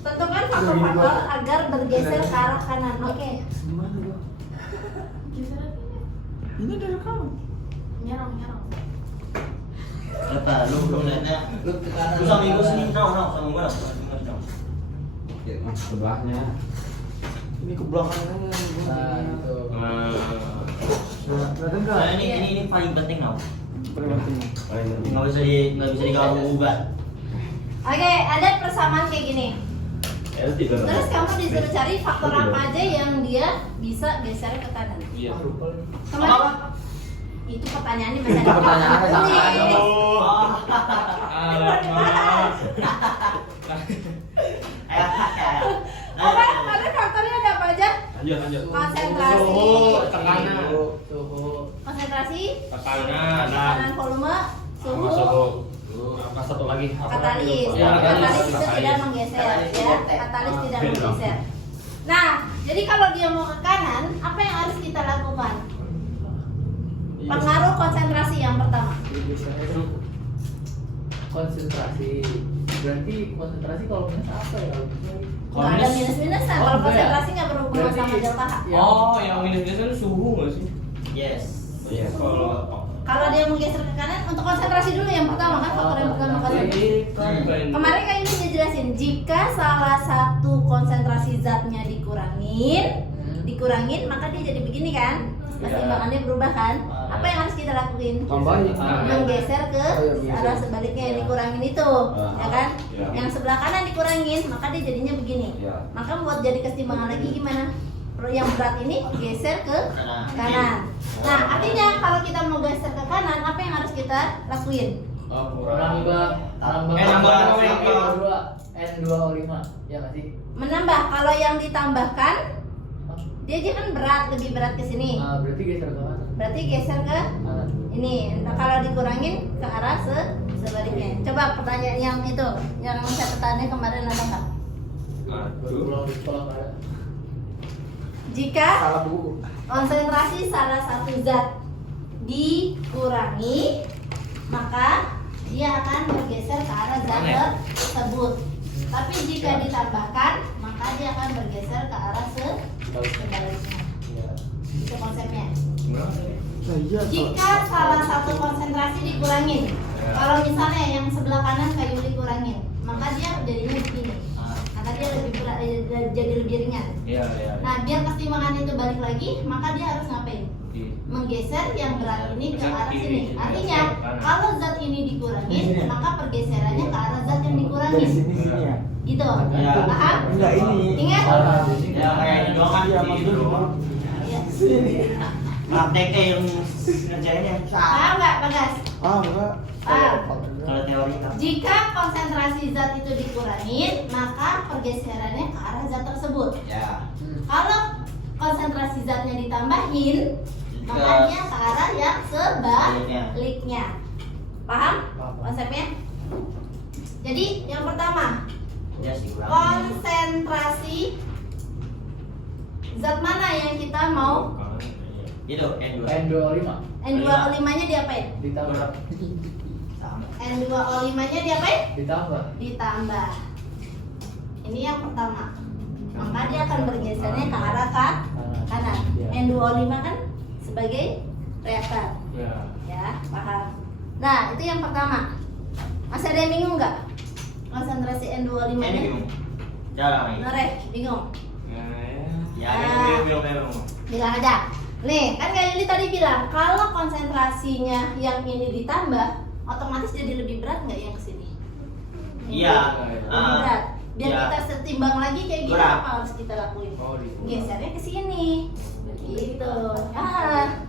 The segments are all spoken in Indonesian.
Tentukan faktor-faktor agar bergeser ke arah kanan. Oke. Ini ada rekam. Nyerong. Apa? Lu belum lihatnya? Lu ke kanan. Lu sama ibu sini, sama gua. Sebelahnya. Ini ke belakangnya. Nah, gitu. Kelihatan nggak? Nah, ini paling penting tau. Penting. Nggak bisa diganggu gugat. Oke, ada persamaan kayak gini. Terus kamu disuruh cari faktor apa aja yang dia bisa geser ke kanan. Iya. Kemarin itu pertanyaannya masih ada. Pertanyaannya sama aja. Apa? Ada faktornya ada apa aja? Lanjut. Konsentrasi, Tekanan. Suhu. konsentrasi, Tekanan. tekanan volume, suhu, Apa satu lagi? katalis. Ya, Katalis itu tidak menggeser, ya. Katalis tidak menggeser. Nah, jadi kalau dia mau ke kanan, apa yang harus kita lakukan? Pengaruh konsentrasi yang pertama. Konsentrasi. Berarti konsentrasi kalau minus apa ya? Nggak ada minus-minusan. Oh, Kalau enggak ya? konsentrasi nggak berhubungan sama delta H. Oh, yang minus-minus itu suhu nggak sih? Yes. Iya. Kalau dia menggeser ke kanan, untuk konsentrasi dulu yang pertama kan faktor yang pertama konsentrasi. Kemarin kayak ini dijelasin, jika salah satu konsentrasi zatnya dikurangin, maka dia jadi begini kan? Keseimbangannya berubah kan? Apa yang harus kita lakuin? Tambahin. Menggeser ke iya. arah sebaliknya yang dikurangin itu, ya kan? Iya. Yang sebelah kanan dikurangin, maka dia jadinya begini. Iya. Maka buat jadi keseimbangan lagi gimana? Yang berat ini geser ke kanan. Nah, artinya kalau kita mau geser ke kanan, apa yang harus kita lakuin? Nambah N2O5 ya nggak sih? Menambah. Kalau yang ditambahkan, dia aja kan berat, lebih berat ke sini. Nah, berarti geser ke mana? Berarti geser ke Kanan. ini. Nah, kalau dikurangin ke arah sebaliknya. Coba pertanyaan yang itu, yang catatannya kemarin ada nggak? Pulang di sekolah nggak ada. Jika Salah buku. konsentrasi salah satu zat dikurangi, maka dia akan bergeser ke arah zat tersebut. Tapi jika ditambahkan, maka dia akan bergeser ke arah sebaliknya. Itu konsepnya. Iya. Jika salah satu konsentrasi dikurangin, kalau misalnya yang sebelah kanan kayu dikurangin, maka dia jadinya begini. Karena dia lebih berat, jadi lebih ringan. Iya. Nah, biar keseimbangan itu balik lagi, maka dia harus ngapain? Menggeser yang berat ini ke arah sini. Artinya, kalau zat ini dikurangin, maka pergeserannya ke arah zat yang dikurangin. Sini ya. Gitu. Iya. Paham? Enggak ini. Ingat? Ya kayak ini doang kan. Iya, Itu doang. Iya. Sini. Prakteknya yang ngerjainnya. Paham nggak, Bagas? Enggak. Paham. Kalau teori kan. Jika konsentrasi zat itu dikurangin, maka pergeserannya ke arah zat tersebut. Ya. Kalau konsentrasi zatnya ditambahin, maka dia ke arah yang sebaliknya. Paham konsepnya? Jadi yang pertama, Ya sih kurang. konsentrasi zat mana yang kita mau? Itu N2. N2O5 N2O5-nya diapain? ditambah. Sama. N2O5-nya diapain? Ditambah. Ditambah. Ini yang pertama. Maka dia akan bergesernya ke arah kanan. N2O5 kan sebagai reaktan. Ya, paham. Nah, itu yang pertama. Masih ada yang bingung nggak? Konsentrasi N2O5-nya? Ini bingung. Jangan lagi. Noreh, bingung? Ya, bingung. Bilang aja. Nih, kan Kak Yuli tadi bilang kalau konsentrasinya yang ini ditambah, otomatis jadi lebih berat nggak yang kesini? Iya. Lebih berat. Biar Iya. kita setimbang lagi kayak gini, Berat. apa harus kita lakuin? Oh, Gesernya ke sini. Gitu.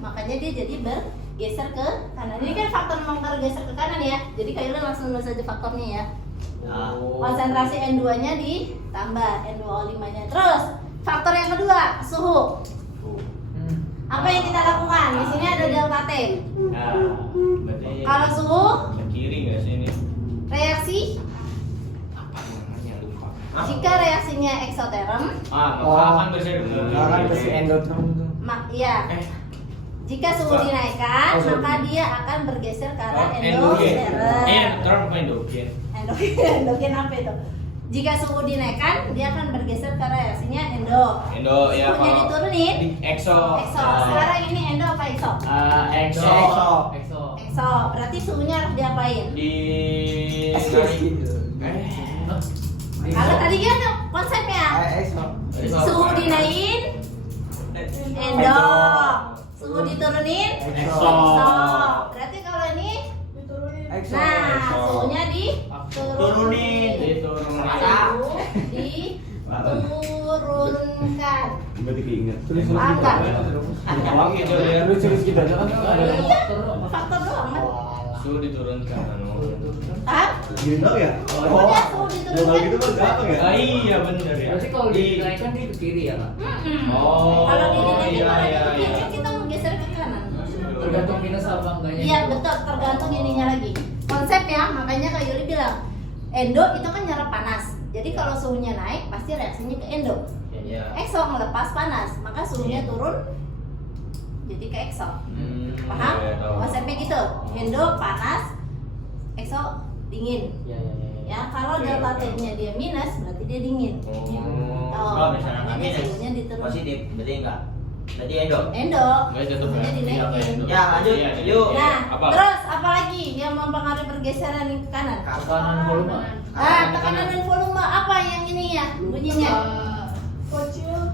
Makanya dia jadi bergeser ke kanan. Ini kan faktor mau bergeser ke kanan ya. Jadi Kak Yuli langsung nulis aja faktornya ya. Konsentrasi N2-nya ditambah N2O5-nya. Terus faktor yang kedua, suhu. Apa yang kita lakukan? Di sini ada delta T. Berarti Kalau suhu, ke kiri nggak sih ini? reaksi. Apa namanya lupa. Jika reaksinya eksoterm, Maka akan bergeser Kan besi endotron itu. iya. Jika suhu dinaikkan, maka dia akan bergeser ke arah endoterm. Endotron apa endogen? Endogen apa itu? Jika suhu dinaikkan, dia akan bergeser ke reaksinya endo. Endo ya Suhunya kalau diturunin, exo. exo. Sekarang ini endo apa exo? Exo. Exo. Exo. Berarti suhunya harus diapain? Di Kalau tadi kan konsepnya suhu dinaikin, endo. Suhu diturunin, Exo. Berarti kalau ini, Exo. nah Exo. suhunya diturunin. Diturunkan. Berarti keinget. Angkat. Uang itu ya. Tulis kita aja kan. Iya, faktor doang kan. Suhu diturunkan. Hah? Gendong ya? Udah suhu diturunkan. gitu kan gampang ya? Ah, iya bener ya. Berarti kalau dinaikkan dia ke kiri ya, Kak? Oh, Kalau dinaikin iya, kalau iya, di iya. kiri kita menggeser ke kanan. Tergantung minus apa enggaknya. Iya betul, tergantung ininya lagi. Konsepnya makanya Kak Yuli bilang endo itu kan nyerap panas. Jadi kalau suhunya naik pasti reaksinya ke endo. Iya. Exo ngelepas panas, maka suhunya turun jadi ke exo. Paham? Iya, tahu. Konsepnya gitu. Endo panas, exo dingin. Iya, iya, iya. Ya kalau Oke, delta oke. T-nya dia minus berarti dia dingin. Oh. Kalau misalnya makanya minus, suhunya diturun. positif, berarti enggak. Berarti endo. Endo, Nggak tetep suhunya ya. dinaikin. Ya, lanjut. Iya, iya. Yuk. Nah, Apa? terus apa lagi yang mempengaruhi pergeseran ke kanan? Tekanan volume. Tekanan dan volume apa yang ini ya bunyinya?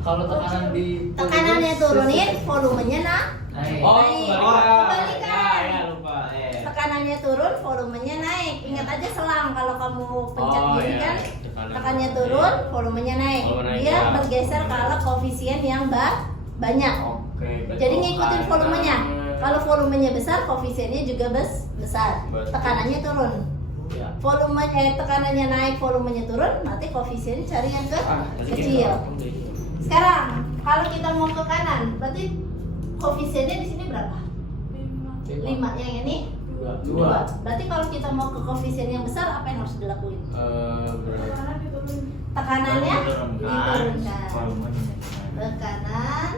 Kalau tekanan di Tekanannya turunin, volumenya naik. Oh, Naik. kebalikan. Ya, lupa. Tekanannya turun, volumenya naik. Ingat aja selang kalau kamu pencet Oh, gini iya. kan, Tekanan. tekanannya turun, volumenya naik. Volume naik, Dia ya. bergeser kalau koefisien yang banyak. Oke. Jadi ngikutin volumenya. Kalau volumenya besar, koefisiennya juga besar. Betul. Tekanannya turun. Ya. Tekanannya naik, volumenya turun, nanti koefisiennya cari yang Jadi kecil. gini. Sekarang kalau kita mau ke kanan, berarti koefisiennya di sini berapa? 5. Yang ini 2. Berarti kalau kita mau ke koefisien yang besar, apa yang harus dilakuin? Berarti Tekanannya Diturunkan. diturunkan. Volume dinaikkan. Tekanan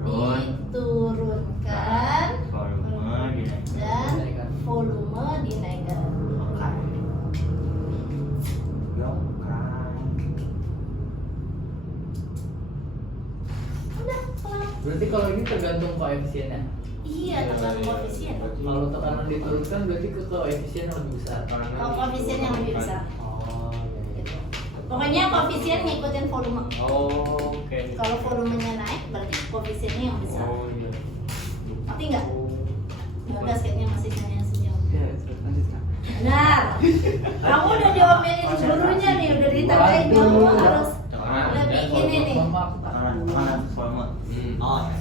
Turun. diturunkan Volume dinaikkan. dan volume dinaikkan. Udah, kelar. Berarti kalau ini tergantung koefisiennya. Iya, tergantung koefisien. Kalau tekanan diturunkan berarti ke koefisien yang lebih besar. Kalau koefisien yang lebih besar. Oh, iya, iya. Pokoknya koefisien ngikutin volume. Oh, oke. Kalau volumenya naik, berarti koefisiennya yang besar. Oh, iya. Ngerti nggak? Bagas kayaknya masih senyum. Ya, lanjutkan. Benar. Kamu udah diomelin gurunya nih, udah ditandain kamu harus Tekanan. lebih ini nih. Tekanan volume. Oh, ya.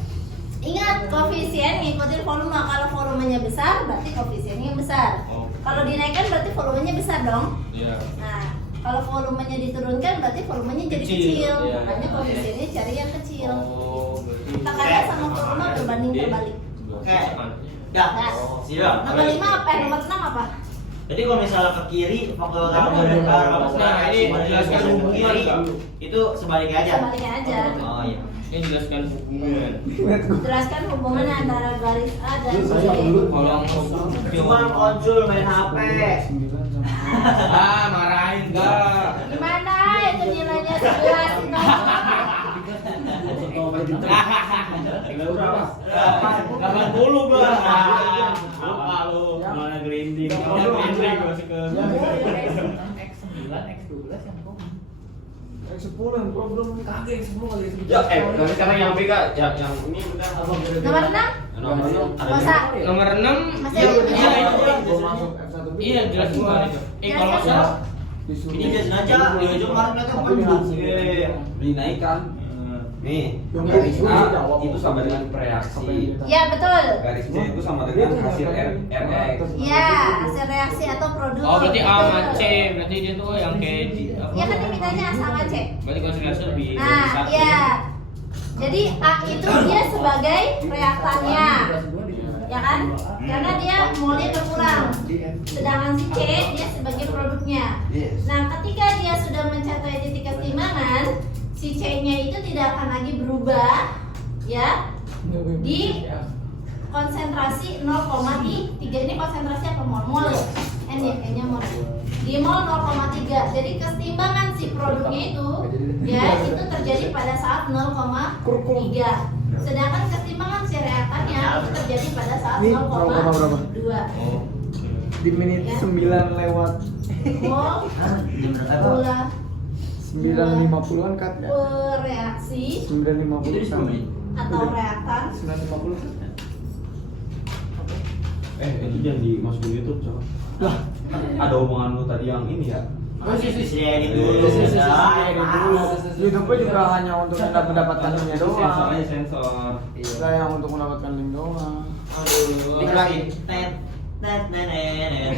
Ingat, koefisien ngikutin volume. Kalau volumenya besar, berarti koefisiennya yang besar. Oh. Kalau dinaikkan berarti volumenya besar dong. Iya. Nah, kalau volumenya diturunkan berarti volumenya jadi Kecil, kecil. iya. Makanya koefisiennya cari yang kecil. Oh, berarti Tekanan sama volume berbanding terbalik. Oke. Dah. Nah, Siap. nomor 5 apa? Nomor 6 apa? Jadi kalau misalnya ke kiri, faktor utama dan Nah, ini jelaskan ke hubungan, kiri Kak. itu sebaliknya aja. Sebaliknya aja. Oh iya. ini jelaskan hubungan. Jelaskan hubungan antara garis A dan Lu B. saya dulu. Kolom Cuma konsul main HP. 9 sama. Ah, marahin enggak. Gimana itu nilainya 11 80 gua. Apa lu? Mana grinding? Mana grinding masih ke X9, X12 yang komplain. X10 yang problem. Kagak X10 kali itu. Ya, tapi sekarang yang BK, yang ini udah. Apa beda? Nomor 6? Nomor enam. Masa? Nomor 6. Masih Iya, ada iya, yang itu. Gua masuk F1B. Iya, jelas bukan itu. Kalau Jelas, salah Disuruh. Ini jelasin aja, ini aja kemarin mereka Tapi mendung. hasil. Iya. Dinaikkan. Nih, Yang garis garis A jawab. itu sama dengan reaksi. Ya betul. Garis C itu sama dengan hasil RX. Ya, hasil reaksi atau produk. Oh, berarti A sama C, Betul. berarti dia tuh yang kayak apa? Ya kan dimintanya A sama C. Berarti konsentrasi lebih Nah, satu. ya. Jadi A itu dia sebagai reaktannya, ya kan? Karena dia molnya berkurang. Sedangkan si C dia sebagai produknya. Yes. Nah, ketika dia sudah mencapai titik keseimbangan, si C-nya itu tidak akan lagi berubah, ya, di konsentrasi 0,3. Ini konsentrasi apa mol? Mol ya? N ya, kayaknya mol. di mall 0,3. Jadi kesetimbangan si produknya itu ya itu terjadi pada saat 0,3. Sedangkan kesetimbangan si reaktannya itu terjadi pada saat Ini berapa? 0,2. Di menit Ya. 9 lewat Mol Jam berapa? gula 9.50-an cut ya? reaksi 9.50 Itu di 10 menit. atau reaktan 9.50 cut ya? Itu jangan dimasukin YouTube coba. Lah, Ada omongan lu tadi yang ini ya. Isi edit dulu. YouTube juga hanya untuk mendapatkan linknya Sensor doang. aja sensor. Saya yang untuk mendapatkan link doang. Dikit lagi. Net net net net.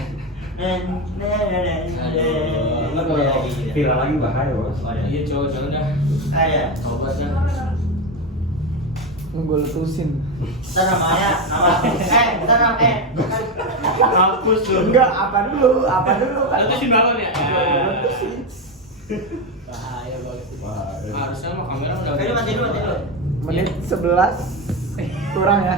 Viral lagi bahaya bos. Iya coba dah. Ada. Coba dah. Gue letusin. Ntar namanya ntar nama Hapus lu. Enggak, apa dulu kan? Letusin balon ya. Bahaya banget. Bahaya. Harusnya mah kamera udah. mati dulu. Menit 11 kurang ya.